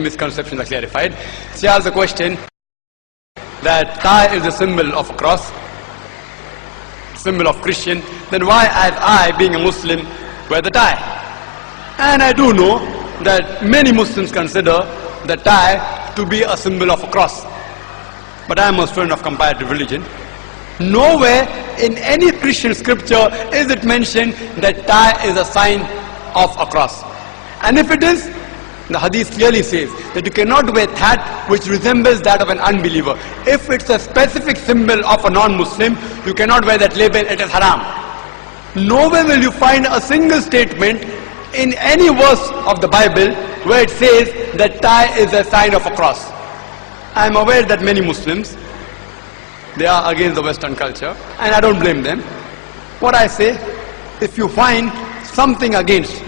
Misconceptions are clarified. She asked the question that tie is a symbol of a cross, symbol of Christian, then why as I, being a Muslim, wear the tie? And I do know that many Muslims consider the tie to be a symbol of a cross. But I am a student of comparative religion. Nowhere in any Christian scripture is it mentioned that tie is a sign of a cross. And if it is, the hadith clearly says that you cannot wear that which resembles that of an unbeliever. If it's a specific symbol of a non-Muslim, you cannot wear that label, it is haram. Nowhere will you find a single statement in any verse of the Bible where it says that tie is a sign of a cross. I am aware that many Muslims, they are against the Western culture, and I don't blame them. What I say, if you find something against,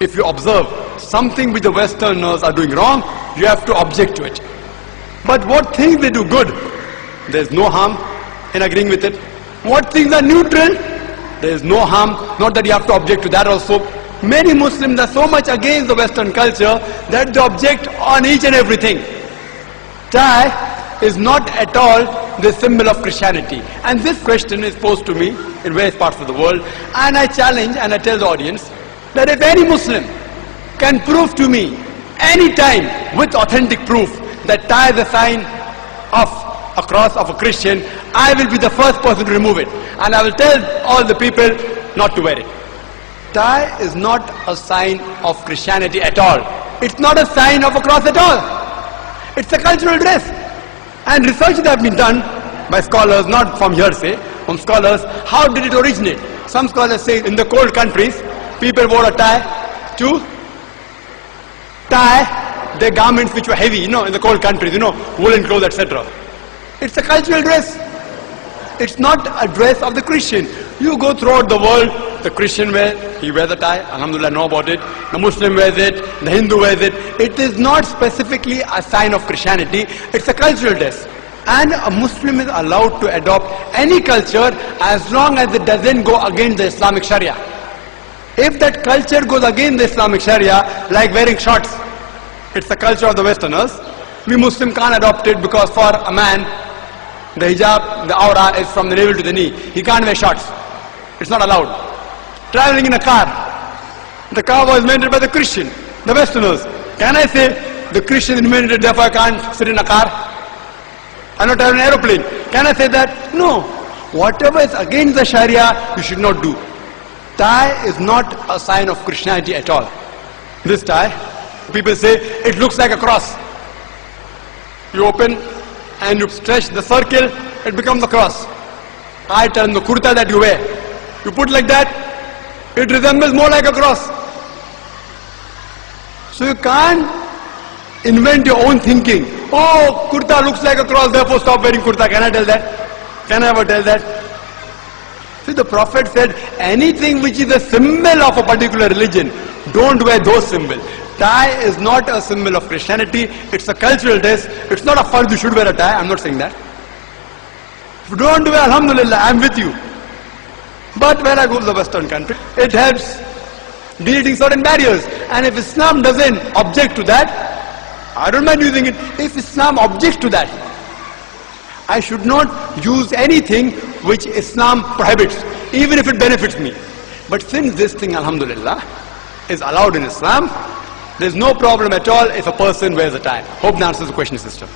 if you observe something which the Westerners are doing wrong, you have to object to it. But what things they do good, there is no harm in agreeing with it. What things are neutral, there is no harm, not that you have to object to that also. Many Muslims are so much against the Western culture that they object on each and everything. Tie is not at all the symbol of Christianity. And this question is posed to me in various parts of the world, and I challenge and I tell the audience that if any Muslim can prove to me any time with authentic proof that tie is a sign of a cross of a Christian, I will be the first person to remove it. And I will tell all the people not to wear it. Tie is not a sign of Christianity at all. It's not a sign of a cross at all. It's a cultural dress. And research that has been done by scholars, not from hearsay, from scholars, how did it originate? Some scholars say in the cold countries, people wore a tie to tie their garments which were heavy, in the cold countries, woolen clothes, etc. It's a cultural dress. It's not a dress of the Christian. You go throughout the world, the Christian wears, he wears a tie, alhamdulillah, know about it. The Muslim wears it, the Hindu wears it. It is not specifically a sign of Christianity, it's a cultural dress. And a Muslim is allowed to adopt any culture as long as it doesn't go against the Islamic Sharia. If that culture goes against the Islamic Sharia, like wearing shorts, it's the culture of the Westerners, we Muslims can't adopt it because for a man, the hijab, the aura is from the navel to the knee. He can't wear shorts. It's not allowed. Traveling in a car, the car was invented by the Christian, the Westerners. Can I say the Christian invented it, therefore I can't sit in a car? I'm not driving an aeroplane. Can I say that? No. Whatever is against the Sharia, you should not do. Tie is not a sign of Christianity at all. This tie, people say, it looks like a cross. You open and you stretch the circle, it becomes a cross. I tell them the kurta that you wear, you put like that, it resembles more like a cross. So you can't invent your own thinking. Oh, kurta looks like a cross, therefore stop wearing kurta. Can I tell that? Can I ever tell that? See, the Prophet said, anything which is a symbol of a particular religion, don't wear those symbols. Tie is not a symbol of Christianity, it's a cultural dress. It's not a fard you should wear a tie, I'm not saying that. If you don't wear, alhamdulillah, I'm with you. But when I go to the Western country, it helps deleting certain barriers. And if Islam doesn't object to that, I don't mind using it. If Islam objects to that, I should not use anything which Islam prohibits, even if it benefits me. But since this thing, alhamdulillah, is allowed in Islam, there's no problem at all if a person wears a tie. Hope that answers the question, sister.